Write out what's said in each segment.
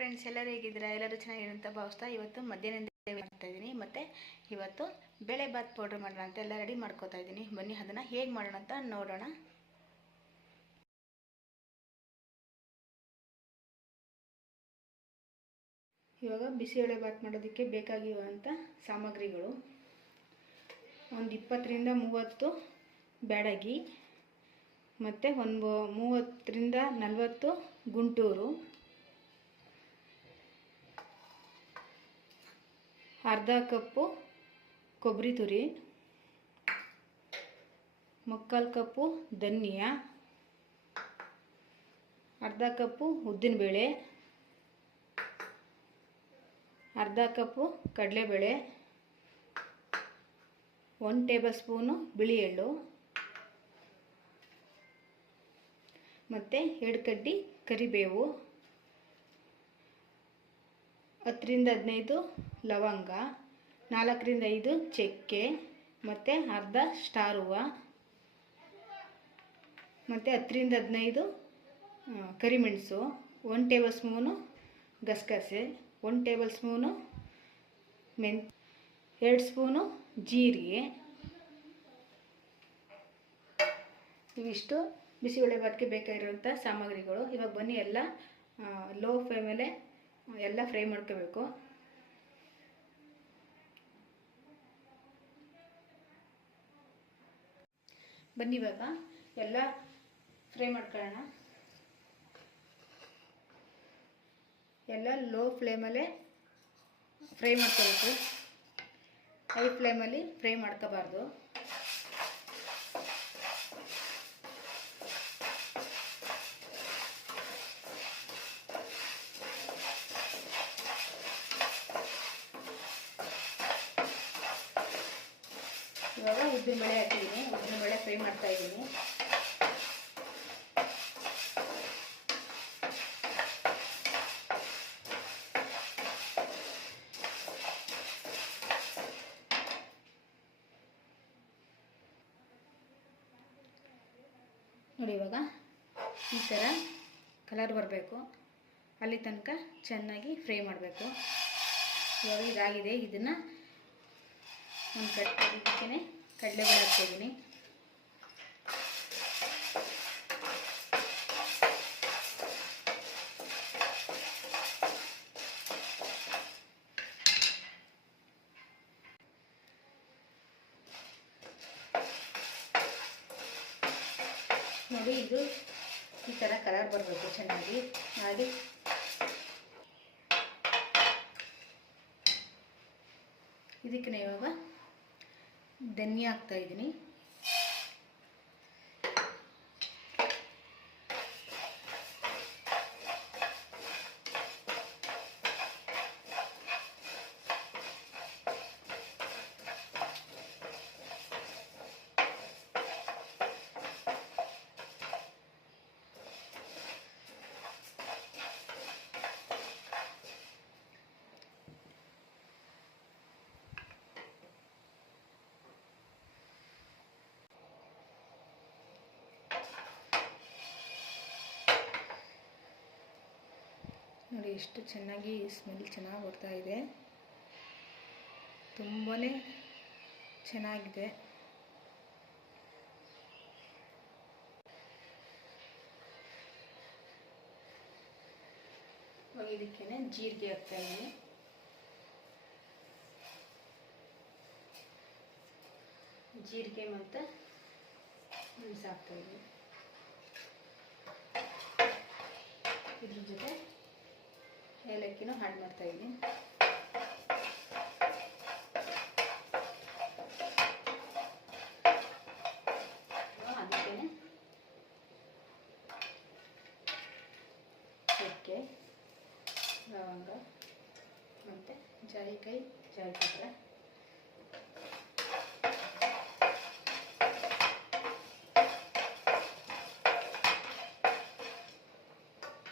Friends ಎಲ್ಲರೂ ಹೇಗಿದ್ದೀರಾ? ಎಲ್ಲರೂ ಚೆನ್ನಾಗಿರಂತ ಭಾವಿಸ್ತಾ ಇವತ್ತು ಮಧ್ಯಾಹ್ನದಿಂದ ಮಾಡ್ತಾ ಇದ್ದೀನಿ. ಮತ್ತು ಇವತ್ತು ಬೇಳೆ ಬಾತ್ ಪೌಡ್ರ್ ಮಾಡೋಣ ಅಂತ ಎಲ್ಲ ರೆಡಿ ಮಾಡ್ಕೋತಾ ಇದ್ದೀನಿ. ಬನ್ನಿ, ಅದನ್ನು ಹೇಗೆ ಮಾಡೋಣ ಅಂತ ನೋಡೋಣ. ಇವಾಗ ಬಿಸಿಬೇಳೆ ಬಾತ್ ಮಾಡೋದಕ್ಕೆ ಬೇಕಾಗಿರುವಂಥ ಸಾಮಗ್ರಿಗಳು. ಒಂದು ಇಪ್ಪತ್ತರಿಂದ ಮೂವತ್ತು ಬ್ಯಾಡಗಿ, ಮತ್ತು ಒಂದು ಮೂವತ್ತರಿಂದ ನಲವತ್ತು ಗುಂಟೂರು. ಅರ್ಧ ಕಪ್ಪು ಕೊಬ್ಬರಿ ತುರಿ, ಮುಕ್ಕಾಲು ಕಪ್ಪು ಧನಿಯಾ, ಅರ್ಧ ಕಪ್ಪು ಉದ್ದಿನಬೇಳೆ, ಅರ್ಧ ಕಪ್ಪು ಕಡಲೆಬೇಳೆ, ಒಂದು ಟೇಬಲ್ ಸ್ಪೂನು ಬಿಳಿ ಎಳ್ಳು ಮತ್ತು ಎರಡು ಕಡ್ಡಿ ಕರಿಬೇವು. ಹತ್ತರಿಂದ ಹದಿನೈದು ಲವಂಗ, ನಾಲ್ಕರಿಂದ ಐದು ಚಕ್ಕೆ, ಮತ್ತು ಅರ್ಧ ಸ್ಟಾರ್ ಹೂವು, ಮತ್ತು ಹತ್ತರಿಂದ ಹದಿನೈದು ಕರಿಮೆಣಸು ಒನ್ ಟೇಬಲ್ ಸ್ಪೂನು ಗಸಗಸೆ ಒನ್ ಟೇಬಲ್ ಸ್ಪೂನು ಮೆನ್ ಎರಡು ಸ್ಪೂನು ಜೀರಿಗೆ. ಇವಿಷ್ಟು ಬಿಸಿಬೇಳೆ ಭಾತ್ಗೆ ಬೇಕಾಗಿರುವಂಥ ಸಾಮಗ್ರಿಗಳು. ಇವಾಗ ಬನ್ನಿ ಎಲ್ಲ ಲೋ ಫ್ಲೇಮಲ್ಲೇ ಎಲ್ಲ ಫ್ರೈ ಮಾಡ್ಕೋಬೇಕು. ಬನ್ನಿ ಇವಾಗ, ಎಲ್ಲ ಫ್ರೈ ಮಾಡ್ಕೊಳ್ಳೋಣ. ಎಲ್ಲ ಲೋ ಫ್ಲೇಮಲ್ಲೇ ಫ್ರೈ ಮಾಡ್ಕೋಬೇಕು. ಹೈ ಫ್ಲೇಮಲ್ಲಿ ಫ್ರೈ ಮಾಡ್ಕೋಬಾರ್ದು. ಇವಾಗ ಉದ್ದಿನ ಬೇಳೆ ಹಾಕಿದ್ದೀನಿ ಉದ್ದಿನಬೇಳೆ ಫ್ರೈ ಮಾಡ್ತಾ ಇದ್ದೀನಿ. ನೋಡಿ ಇವಾಗ ಈ ಥರ ಕಲರ್ ಬರಬೇಕು. ಅಲ್ಲಿ ತನಕ ಚೆನ್ನಾಗಿ ಫ್ರೈ ಮಾಡಬೇಕು. ಇವಾಗ ಇದಾಗಿದೆ. ಇದನ್ನು ಒಂದು ಕಡೆ ಇದಕ್ಕೆ ಕಡಲೆಬೇಳೆ ಹಾಕ್ತಿದ್ದೀನಿ ನೋಡಿ, ಇದು ಈ ಥರ ಕಲರ್ ಬರಬೇಕು ಚೆನ್ನಾಗಿ. ಹಾಗೆ ಇದಕ್ಕೆ ಇವಾಗ ಧನಿಯಾ ಹಾಕ್ತಾ ನೋಡಿ, ಎಷ್ಟು ಚೆನ್ನಾಗಿ ಸ್ಮೆಲ್ ಚೆನ್ನಾಗಿ ಬರ್ತಾ ಇದೆ. ತುಂಬಾ ಚೆನ್ನಾಗಿದೆ. ಇದಕ್ಕೆ ಜೀರಿಗೆ ಹಾಕ್ತಾ ಇದ್ದೀನಿ. ಜೀರಿಗೆ ಮತ್ತು ಮೆಣಸು ಹಾಕ್ತಾ ಇದ್ದೀನಿ. ಇದ್ರ ಜೊತೆ ಏಲಕ್ಕಿನೂ ಆ್ಯಡ್ ಮಾಡ್ತಾಯಿದ್ದೀನಿ ಅದಕ್ಕೆ ಚಕ್ಕೆ ಲವಂಗ ಮತ್ತು ಜಾಯಿಕಾಯಿ ಜಾಯಿಪತ್ರ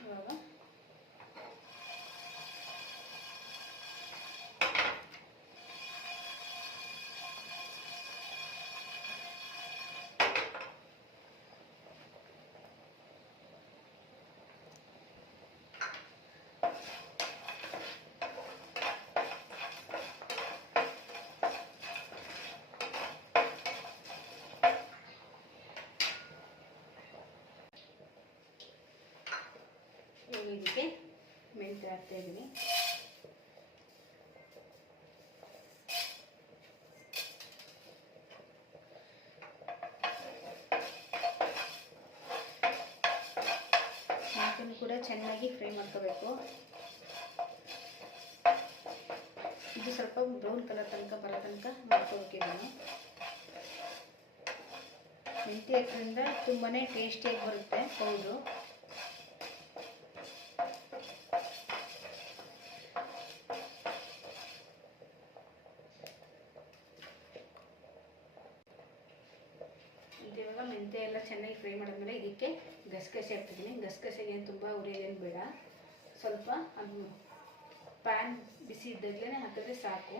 ಇವಾಗ ಮೆಂತ್ಯ ಹಾಕ್ತಾ ಇದ್ದೀನಿ. ಮೆಂತ್ಯನೂ ಕೂಡ ಚೆನ್ನಾಗಿ ಫ್ರೈ ಮಾಡ್ಕೋಬೇಕು. ಇದು ಸ್ವಲ್ಪ ಬ್ರೌನ್ ಕಲರ್ ತನಕ ಬರೋ ತನಕ ಮಾಡ್ಕೋಬೇಕು ಇದನ್ನು. ಮೆಂತ್ಯ ಹಾಕೋದ್ರಿಂದ ತುಂಬಾ ಟೇಸ್ಟಿಯಾಗಿ ಬರುತ್ತೆ. ಪೌಡ್ರು ಮೆಂತ್ಯ ಎಲ್ಲ ಚೆನ್ನಾಗಿ ಫ್ರೈ ಮಾಡಿದ್ಮೇಲೆ ಇದಕ್ಕೆ ಗಸಗಸೆ ಹಾಕ್ತಿದ್ದೀನಿ. ಗಸಗಸೆಗೆ ಏನು ತುಂಬ ಉರಿಯೋದೇನು ಬೇಡ. ಸ್ವಲ್ಪ ಅದು ಪ್ಯಾನ್ ಬಿಸಿ ಇದ್ದಾಗಲೇ ಹಾಕಿದ್ರೆ ಸಾಕು.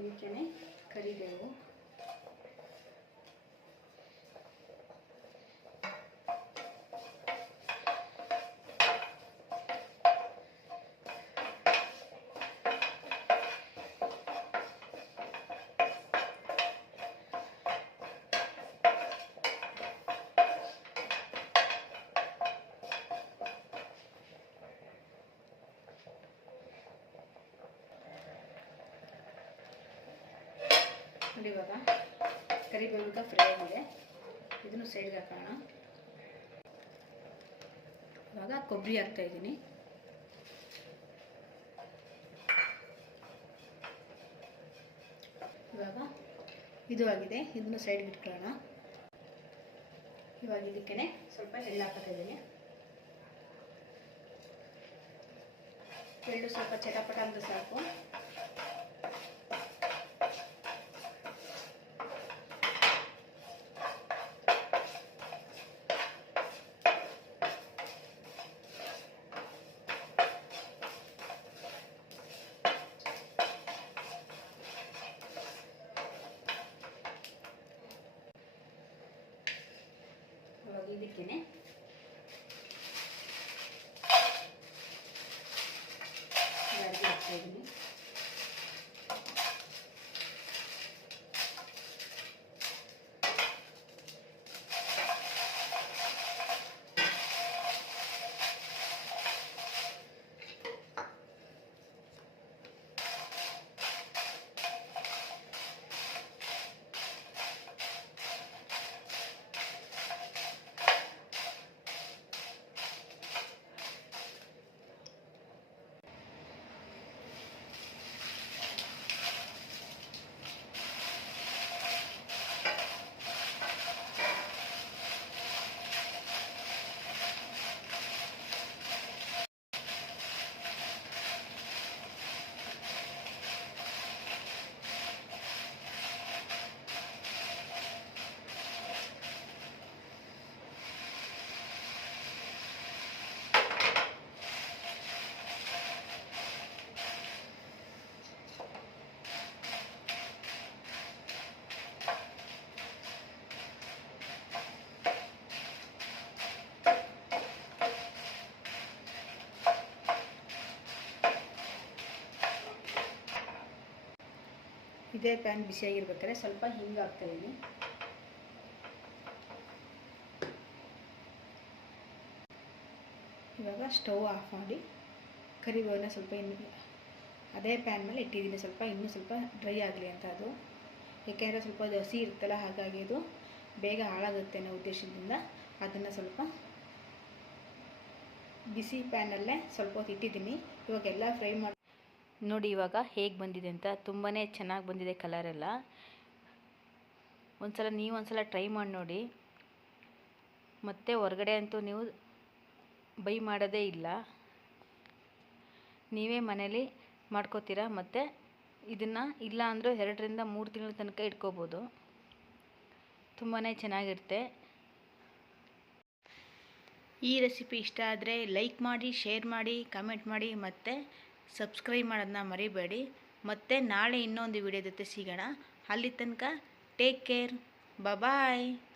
ಇದಕ್ಕೆ ಕರಿಬೇವು ನೋಡಿ ಇವಾಗ ಕರಿಬೇವಾಗ ಫ್ರೈ ಆಗಿದೆ. ಇದನ್ನು ಸೈಡ್ಗೆ ಹಾಕೋಣ. ಇವಾಗ ಕೊಬ್ಬರಿ ಹಾಕ್ತಾ ಇದ್ದೀನಿ. ಇವಾಗ ಇದು ಆಗಿದೆ. ಇದನ್ನು ಸೈಡ್ಗೆ ಇಟ್ಕೊಳ್ಳೋಣ. ಇವಾಗ ಇದಕ್ಕೆ ಸ್ವಲ್ಪ ಎಳ್ಳು ಹಾಕ್ತಾ ಇದ್ದೀನಿ. ಎಳ್ಳು ಸ್ವಲ್ಪ ಚಟಪಟ ಅಂತ ಸಾಕು. ಇದಕ್ಕೇನೆ ಅಡುಗೆ ಇದೇ ಪ್ಯಾನ್ ಬಿಸಿಯಾಗಿರ್ಬೇಕಾದ್ರೆ ಸ್ವಲ್ಪ ಹಿಂಗೆ ಹಾಕ್ತಾಯಿದ್ದೀನಿ ಇವಾಗ ಸ್ಟವ್ ಆಫ್ ಮಾಡಿ ಕರಿಬೇವನ್ನ ಸ್ವಲ್ಪ ಇನ್ನು ಅದೇ ಪ್ಯಾನ್ ಮೇಲೆ ಇಟ್ಟಿದ್ದೀನಿ. ಸ್ವಲ್ಪ ಇನ್ನೂ ಸ್ವಲ್ಪ ಡ್ರೈ ಆಗಲಿ ಅಂತ ಅದು. ಏಕೆಂದರೆ ಸ್ವಲ್ಪ ಅದು ಹಸಿ ಇರುತ್ತಲ್ಲ ಹಾಗಾಗಿ ಅದು ಬೇಗ ಹಾಳಾಗುತ್ತೆ ಅನ್ನೋ ಉದ್ದೇಶದಿಂದ ಅದನ್ನು ಸ್ವಲ್ಪ ಬಿಸಿ ಪ್ಯಾನಲ್ಲೇ ಸ್ವಲ್ಪ ಹೊತ್ತು ಇಟ್ಟಿದ್ದೀನಿ. ಇವಾಗೆಲ್ಲ ಫ್ರೈ ಮಾಡಿ ನೋಡಿ ಇವಾಗ ಹೇಗೆ ಬಂದಿದೆ ಅಂತ. ತುಂಬಾ ಚೆನ್ನಾಗಿ ಬಂದಿದೆ ಕಲರೆಲ್ಲ ಒಂದ್ಸಲ ನೀವು ಒಂದ್ಸಲ ಟ್ರೈ ಮಾಡಿ ನೋಡಿ. ಮತ್ತು ಹೊರಗಡೆ ಅಂತೂ ನೀವು ಬೈ ಮಾಡೋದೇ ಇಲ್ಲ. ನೀವೇ ಮನೇಲಿ ಮಾಡ್ಕೋತೀರಾ? ಮತ್ತು ಇದನ್ನು ಇಲ್ಲ ಅಂದರೂ ಎರಡರಿಂದ ಮೂರು ತಿಂಗಳ ತನಕ ಇಟ್ಕೋಬೋದು. ತುಂಬಾ ಚೆನ್ನಾಗಿರುತ್ತೆ. ಈ ರೆಸಿಪಿ ಇಷ್ಟ ಆದರೆ ಲೈಕ್ ಮಾಡಿ ಶೇರ್ ಮಾಡಿ ಕಮೆಂಟ್ ಮಾಡಿ, ಮತ್ತು ಸಬ್ಸ್ಕ್ರೈಬ್ ಮಾಡೋದನ್ನ ಮರಿಬೇಡಿ. ಮತ್ತು ನಾಳೆ ಇನ್ನೊಂದು ವಿಡಿಯೋ ಜೊತೆ ಸಿಗೋಣ. ಅಲ್ಲಿ ತನಕ ಟೇಕ್ ಕೇರ್ ಬಾಯ್